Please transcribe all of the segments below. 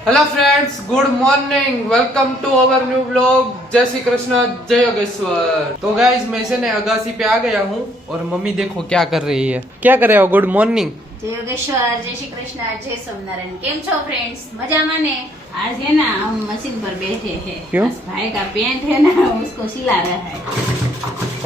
Hello friends, good morning, welcome to our new vlog. जय श्री कृष्ण, जय योगेश्वर। तो गाइज मैं से ने अगासी पे आ गया हूँ और मम्मी देखो क्या कर रही है। क्या कर रहे हो? Good morning. जय योगेश्वर, जय श्री कृष्ण, जय सोमनारायण। केम छो फ्रेंड्स? मजा माने। आज है ना हम मशीन पर बैठे हैं। क्यों? भाई का पेंट है ना, उसको सिला रहा है।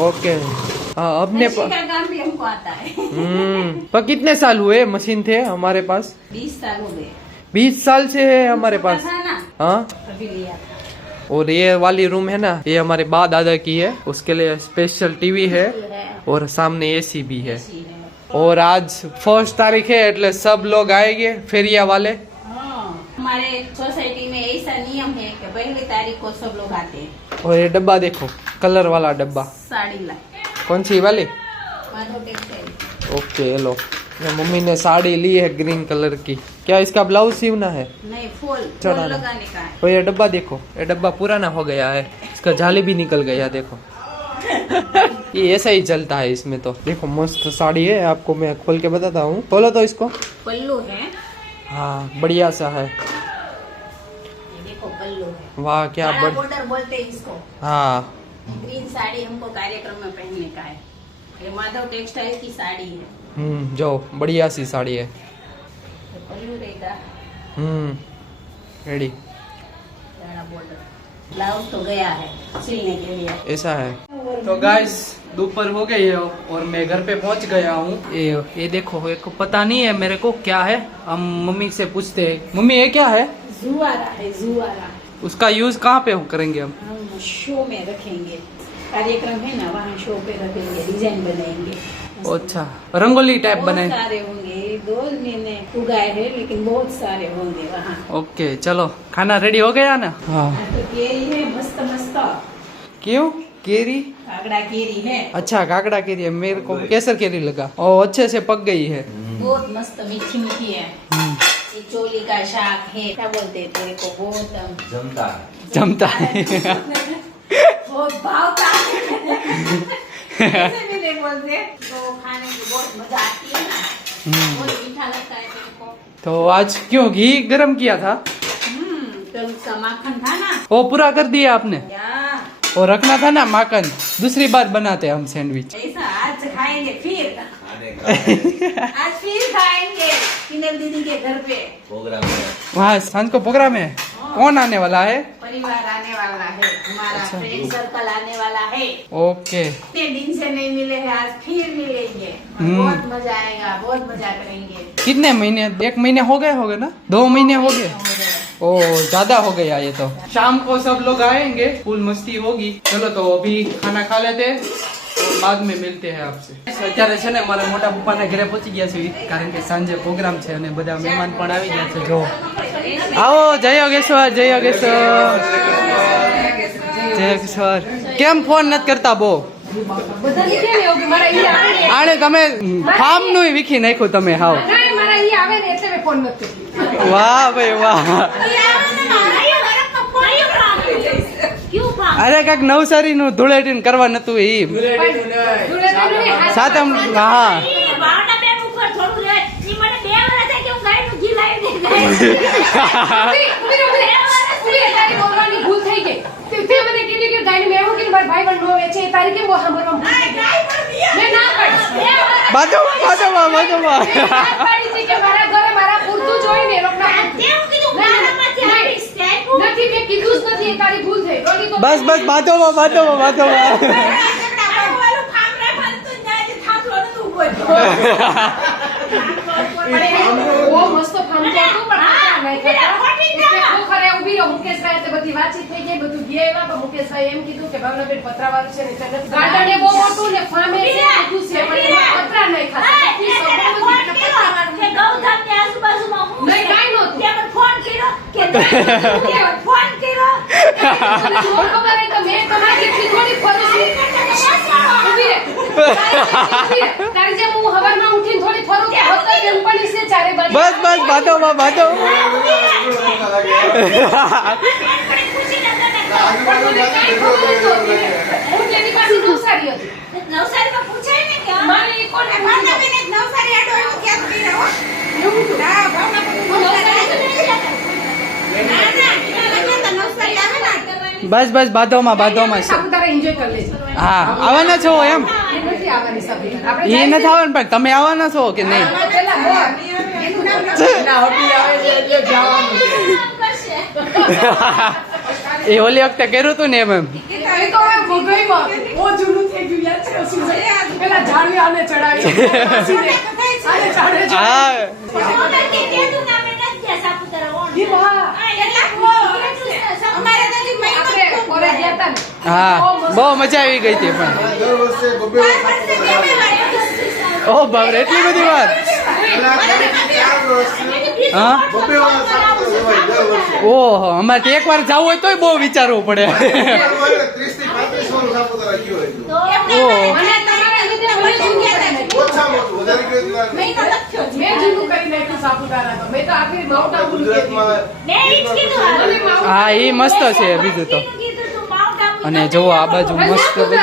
ओके। अपने का काम भी हमको आता है। पर कितने साल हुए मशीन थे हमारे पास? 20 साल हो गए। 20 साल से है हमारे पास। हाँ, अभी लिया था। और ये वाली रूम है ना, ये हमारे बा दादा की है। उसके लिए स्पेशल टीवी है और सामने एसी भी है। और आज 1 तारीख है, એટલે सब लोग आएंगे फेरिया वाले। हमारे सोसाइटी में ऐसा नियम है कि 1 तारीख को सब लोग आते हैं। और ये डब्बा देखो, कलर वाला डब्बा। साड़ी ला। कौन सी वाली? माधव टेक्सटाइल। ओके, लो। ये मम्मी ने साड़ी ली है ग्रीन कलर की। क्या इसका ब्लाउज सीवना है? नहीं, फूल चढ़ाना लगाने का है। और ये डब्बा देखो, ये डब्बा पुराना हो गया है, इसका जाली भी निकल गया। देखो ये ऐसा ही चलता है इसमें। तो देखो मस्त साड़ी है, आपको मैं खोल के बताता हूँ। खोलो तो इसको। पल्लू है। हाँ, बढ़िया सा है। ये देखो पल्लू है। वाह, क्या बड़ा बड़। बॉर्डर बोलते हैं इसको। हाँ, ग्रीन साड़ी हमको कार्यक्रम में पहनने का है। ये माधव टेक्सटाइल की साड़ी है। जो बढ़िया सी साड़ी है। ये पल्लू रहेगा। रेडी। बड़ा बॉर्डर। ब्लाउज तो गया है सिलने के लिए। ऐसा है। तो गाइस दोपहर हो गई है और मैं घर पे पहुंच गया हूँ। ये देखो, एक पता नहीं है मेरे को क्या है। हम मम्मी से पूछते हैं, मम्मी ये क्या है? जुआरा है, जुआरा। उसका यूज कहाँ पे करेंगे हम शो में रखेंगे। कार्यक्रम है ना, वहाँ शो पे रखेंगे, डिजाइन बनाएंगे। अच्छा, रंगोली टाइप बनाए। बहुत सारे होंगे, 2 महीने उगाए हैं, लेकिन बहुत सारे होंगे वहाँ। ओके, चलो खाना रेडी हो गया ना? हाँ। तो केरी है मस्त मस्त। क्यों? केरी? कागड़ा केरी है। अच्छा, काकड़ा केरी है। मेरे को केसर केरी लगा। और अच्छे से पक गई है। बहुत मस्त मीठी मीठी है। ये चोली का शाक है। क्या बोलते हैं तेरे को? बहुत जमता है। बहुत भावता है। ऐसे भी नहीं बोलते। तो खाने की बहुत मजा आती है ना। बहुत मीठा लगता है तेरे को। तो आज क्यों घी गरम किया था? तो उसका माखन था ना। वो पूरा कर दिया आपने? या और रखना था ना माखन। दूसरी बार बनाते हम सैंडविच। ऐसा आज खाएंगे फिर। आज फिर खाएंगे किनल दीदी के घर पे। प्रोग्राम है वहाँ सांझ को प्रोग्राम है। कौन आने वाला है? परिवार आने वाला है हमारा। अच्छा। फ्रेंड सर्कल आने वाला है। ओके। इतने दिन से नहीं मिले हैं, आज फिर मिलेंगे। बहुत मजा आएगा, बहुत मजा करेंगे। कितने महीने? 1 महीने हो गए ना? 2 महीने हो गए? ओ, ज्यादा हो गया ये तो। शाम को सब लोग आएंगे, फुल मस्ती होगी। चलो तो अभी खाना खा लेते हैं और बाद में मिलते हैं आपसे। અત્યારે છે ને મારા મોટા પપ્પાના ઘરે પહોંચી ગયા છે, કારણ કે સાંજે પ્રોગ્રામ છે અને બધા મહેમાન પણ આવી ગયા છે। જો આવો, જય યોગેશ્વર, જય યોગેશ્વર, જય યોગેશ્વર। કેમ ફોન નથી કરતા? બહુ આને તમે ફાર્મ નું વીખી નાખ્યું તમે હાવ। વાહ ભાઈ વાહ। અરે કાક નવસારી નું ધૂળેટી કરવા નતું ઈ સાથે। હા, બસ બસ બાતોમાં બાતોમાં। वो मस्त फार्म करतो पण नहीं करता। वो खरे उभी रहो। मुकेशભાઈ તે બધી વાતચીત થઈ ગઈ, બધું ગયા એવા। પણ મુકેશભાઈ એમ કીધું કે ભાવનાબેન પતરાવાળું છે ને એટલે ગાર્ડન એ બહુ મોટું ને ફાર્મ એ બધું છે, પણ એમાં પતરા નહીં ખાતા। નહીં, કાંઈ નહોતું। ખબર હે તો મેં તમારી જેટલી થોડી ફરું છું। ઉભી રહે। તારી જેમ હું હવારમાં ઉઠીને થોડી ફરું કે હોતર કંપની છે ચારે બાજુ। બસ બસ બાતોમાં બાતોમાં। હું તેની પાસે નવસારી હતી। નવસારીમાં પૂછાય ને કે મારે એ કોને ભાવનાબેન જ નવસારી આડો આવ્યો ક્યાં પીરા હો? એવું હતું? હા, ભાવનાબેન હું નવસારી બસ બસ બાધોમાં આપણે સાપુતારા enjoy કરી લેજો. હા આવવાના છો એમ એ નથી આવવાની સાપુતારા. આપણે એ નથી આવવાનું પણ તમે આવવાના છો કે નહીં પેલા બોલ. એનું નામ કરશે. એ ઓલી વખતે કર્યું હતું ને એમ એ તો હવે ભોગવીમાં બહુ જૂનું થઈ ગયું યાદ છે શું છે? પેલા ઝાડવી આને ચડાવી આને ચડાવે છે. હા તેનું નામ એ નથી થયા સાપુતારા ઓણ. ઈ વાહ. અમારે તો હજી મહિનો આપણે ઓરે ગયા તા ને. હા બહુ મજા આવી ગઈ હતી પણ દર વર્ષે બબ્બે ઓ બાપરે એટલી બધી વાર હા બબ્બે વાર સાપુતારા જવાય દર વર્ષે. ઓહો અમારે તો એકવાર જવું હોય તોય બહુ વિચારવું પડે 30 થી 35 વાર સાપુતારા ગયો હોય તો. ઓહ મને તમારા લીધે મને જૂનું કરી નાખ્યું. ઓછામાં ઓછું વધારે ગયો તો ના. મહિનો લખ્યો છે. મેં જૂનું કરી નાખ્યું સાપુતારા તો. મેં તો આખી માઉન્ટ આબુ ની કીધી. ગુજરાતમાં મેં ઈ જ કીધું આ. હા એ મસ્ત છે બીજું તો કીધું તું માઉન્ટ આબુ અને જુઓ આ બાજુ મસ્ત બધું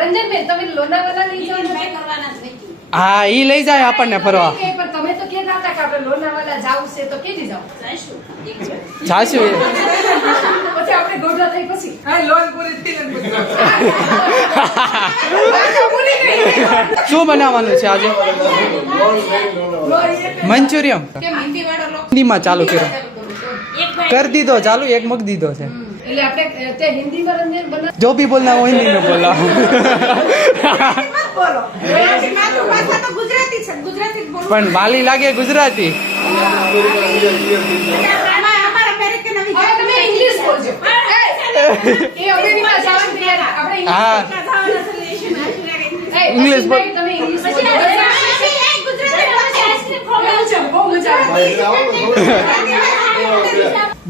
રંજનબેન તમે લોનાવાલા લઈ જાઓ ને? મેં કરવાના જ નહીં. હા ઈ લઈ જાય આપણને ફરવા પણ તમે તો કહેતા હતા કે આપણે લોનાવાલા જાવું છે તો કેદી જાવ? જઈશું. જાશું એ. પછી આપણે ગોઢા થઈ પછી શું બનાવવાનું છે આજે મંચુરિયમ કેમ હિન્દી વાળો લોકો હિન્દીમાં ચાલુ કર્યો એક ભાઈ कर દીધો ચાલુ એક મગ દીધો છે એટલે આપણે તે હિન્દીમાં રંજન બના जो भी बोलना वो हिंदी में बोला બોલો. ગુજરાતી માતૃભાષા તો ગુજરાતી છે. ગુજરાતી જ બોલવું. પણ વાલી લાગે ગુજરાતી અમારા અમેરિકન આવી હવે તમે ઇંગ્લિશ બોલજો એ અમેરિકા જવાનું તૈયાર આપણે હા ઇંગ્લિશ English બોલ. તમે ઇંગ્લિશ બોલજો બહુ મજા આવે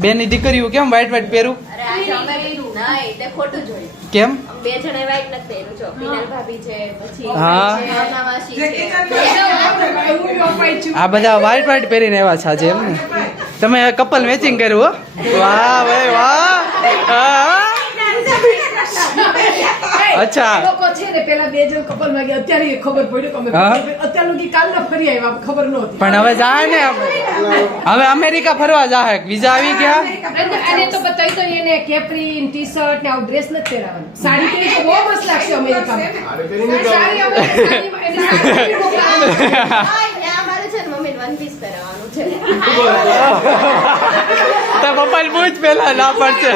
બેની દીકરીઓ કેમ વ્હાઈટ વ્હાઈટ પહેરું ખોટું જોયું કેમ બે જણે વાઈટ નથી પહેર્યું છો પીનલ ભાભી છે પછી હા. છે, અનાવાસી છે આ બધા વ્હાઈટ વ્હાઈટ પહેરીને આવ્યા છે આજે એમ ને તમે કપલ મેચિંગ કર્યું હો વાહ ભાઈ વાહ હા. અચ્છા. લોકો છે ને પેલા બે જણ કપલ માં ગયા અત્યારે એ ખબર પડી કે અમે હા. અત્યાર લગી કાલના ફરી આવ્યા ખબર નહોતી પણ હવે જાય ને હવે અમેરિકા ફરવા જાય વિઝા આવી ગયા અને તો બતાવી તો એને કેપ્રી ટી શર્ટ ને આવું ડ્રેસ નથી પહેરાવાનું સાડી પહેરી તો બહુ મસ્ત લાગશે અમેરિકામાં સાડી અમે સાડીમાં એને સાડી પહેરી મોકલાવાનું. અમારે છે ને મમ્મી વન પીસ પહેરવાનું છે તો પપ્પા પૂછ પેલા ના પડશે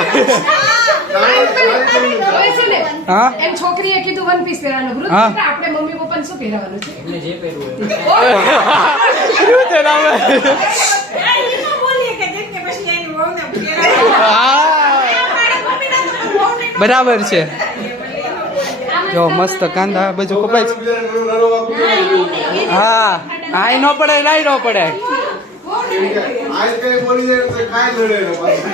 હવે છે ને હા એમ છોકરીએ કીધું વન પીસ પહેરવાનું વૃદ્ધ હા. એટલે આપણે મમ્મી પપ્પાને શું પહેરવાનું છે શું છે નામ? બોલીએ કે જેમ કે પછી એની વહુને હા બરાબર છે જો મસ્ત કાંદા બધું કપાય છે હા આઈ નો પડે લાઈ નો પડે આજ કઈ બોલી જાય તો કાંઈ લડે ને પાછું.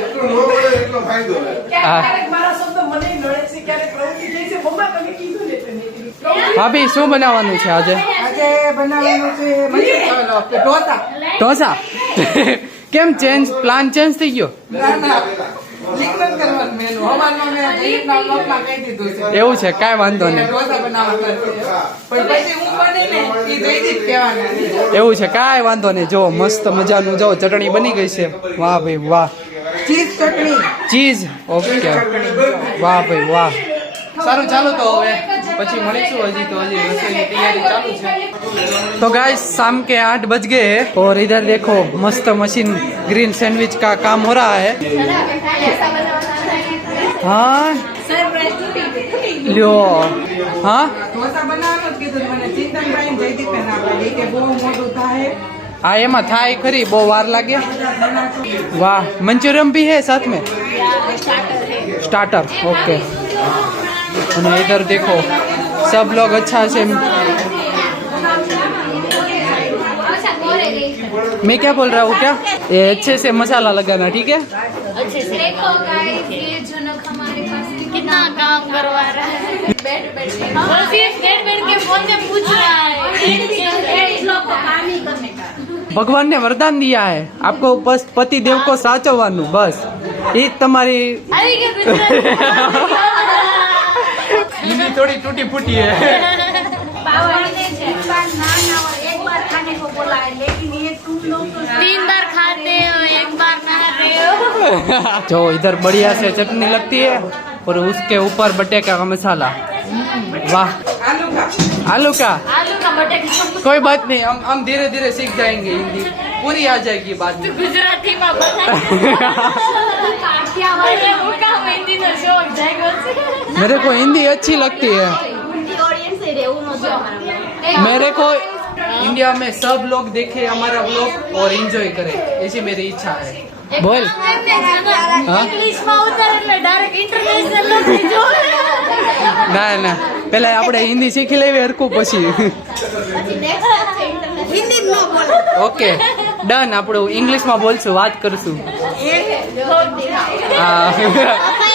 એટલું ન બોલે એટલો ફાયદો હે. ક્યારેક મારા શબ્દ મને નડે છે ક્યારેક પ્રવૃત્તિ કહે છે મમ્મા તમે કીધું ને એટલે મેં કીધું. ભાભી શું બનાવવાનું છે આજે આજે બનાવવાનું છે ઢોસા ઢોસા કેમ ચેન્જ પ્લાન ચેન્જ થઈ ગયો લીકન કરવાનું મેનુ હવારમાં મેં જયદીપના વ્લોગમાં કહી દીધું છે એવું છે કાંઈ વાંધો અને નહીં ઢોસા બનાવવાના છે પણ પછી હું બનીને ઈ જયદીપ કહેવાના એવું છે કાંઈ વાંધો નહીં જો મસ્ત મજાનું જો ચટણી બની ગઈ છે વાહ ભાઈ વાહ ચીઝ ચટણી ચીઝ ઓકે વાહ ભાઈ વાહ સારું ચાલો તો હવે પછી મળીશું હજી તો હજી રસોઈની તૈયારી ચાલુ છે तो गाइस शाम के 8 बज गए हैं और इधर देखो मस्त मशीन ग्रीन सैंडविच का काम हो रहा है हाँ લ્યો હા ઢોસા બનાવવાનું જ કીધું મને ચિંતનભાઈ ને જયદીપે ના પાડી કે બહુ મોટું થાય हाँ એમાં થાય ખરી બહુ વાર લાગે वाह मंचूरियन भी है साथ में स्टार्टर ओके और इधर देखो सब लोग अच्छा से मैं क्या बोल रहा हूँ क्या ये अच्छे से मसाला लगाना ठीक है देखो गाइस ये जो नख हमारे पास कितना काम करवा रहा है बैठ और सिर्फ बैठ के फोन से पूछ रहा है इस लोग को काम ही करने का भगवान ने वरदान दिया है आपको बस पति देव को साचवવાનું बस ये તમારી अरे क्या हिंदी थोड़ी टूटी फूटी है बाबा ने एक बार ना और एक बार खाने को बोला है लेकिन ये तुम लोग तो 3 बार खाते हो 1 बार खाते हो जो इधर बढ़िया से चटनी लगती है और उसके ऊपर बटेका का मसाला। वाह, आलू का आलू का आलू का बटेका कोई बात नहीं, हम धीरे धीरे सीख जाएंगे, हिंदी पूरी आ जाएगी बाद में। गुजराती में बताए काठियावाड़ी का हिंदी નો શોખ જાગ્યો છે। मेरे को हिंदी अच्छी लगती है। मेरे को इंडिया में सब लोग देखे हमारा व्लॉग और एंजॉय करें, ऐसी मेरी इच्छा है। बोल। हाँ? इंग्लिश में उतर એટલે ડાયરેક્ટ ઇન્ટરનેશનલ લોક જો ના ના, પેલા આપણે હિન્દી શીખી લેવી હરકું પછી। હિન્દી ન બોલે ઓકે ડન, આપણું ઇંગ્લિશમાં બોલશું, વાત કરશું। हाँ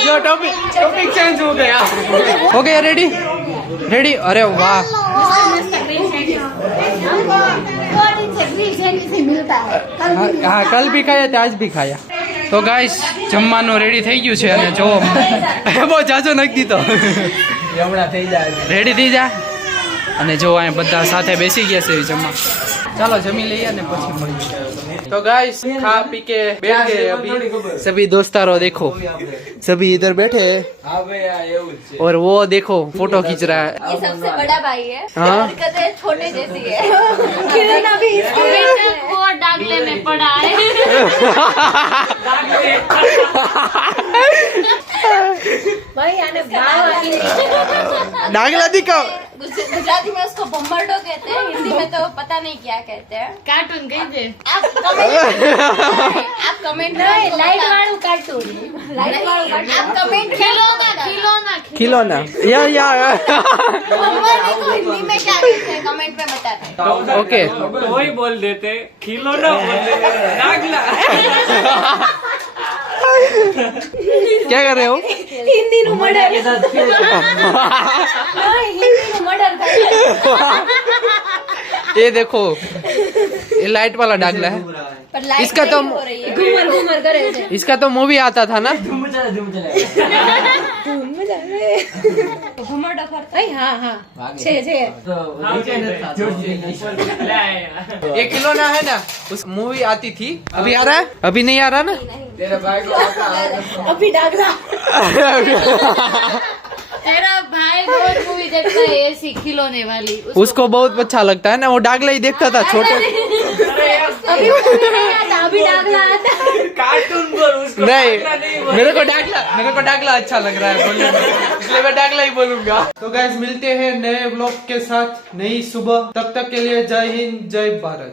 जो टॉपिक चेंज हो गया। हो गया रेडी रेडी? अरे वाह, हाँ कल भी खाया था, आज भी खाया। તો ગાઈસ જમવાનું રેડી થઈ ગયું છે અને જો બહુ જાજો નાખી દીધો, હમણાં થઈ જાય રેડી થઈ જાય। અને જો અહીંયા બધા સાથે બેસી ગયા છે જમવા, ચાલો જમી લઈએ અને પછી મળીએ। तो गाइस खा पी के बैठ गए अभी सभी दोस्तारों, देखो सभी इधर बैठे हैं और वो देखो फोटो खींच रहा है। ये सबसे बड़ा भाई है। हाँ। हरकतें छोटे जैसी है। खिलौना भी अभी तक वो डागले में पड़ा है। ભાઈ આને ભાવ डागला दिखाओ। गुजराती में उसको बम्बरडो कहते हैं, हिंदी में तो पता नहीं क्या कहते हैं। कार्टून कहते हैं। आप कमेंट में લાઈટ વાળું કાર્ટૂન आप कमेंट खिलौना खिलौना खिलौना यार बम्बरडो को हिंदी में क्या कहते हैं कमेंट में बताते हैं। ओके वही बोल देते, खिलौना बोल देते, नागला। क्या कर रहे हो? હિન્દી નું મર્ડર હિન્દી નું મર્ડર ये देखो ये लाइट वाला डागला है, पर लाइट इसका तो हो रही है। ઘુમર ઘુમર કરે છે इसका तो मूवी आता था ना। घुमड़ डफर ભાઈ હા હા છે ये खिलौना है ना, उस मूवी आती थी, अभी आ रहा है? अभी नहीं आ रहा ना? અભી ડાગલા तेरा भाई रोज मूवी देखता है ऐसी खिलौने वाली। उसको बहुत अच्छा लगता है ना, वो डागला ही देखता था छोटे। અભી ડાગલા હતા कार्टून बोल उसको, नहीं नागला नहीं बोल। मेरे को डागला अच्छा लग रहा है बोलने में, इसलिए मैं डागला ही बोलूंगा। तो गाइस मिलते हैं नए व्लॉग के साथ नई सुबह, तब तक के लिए जय हिंद जय भारत।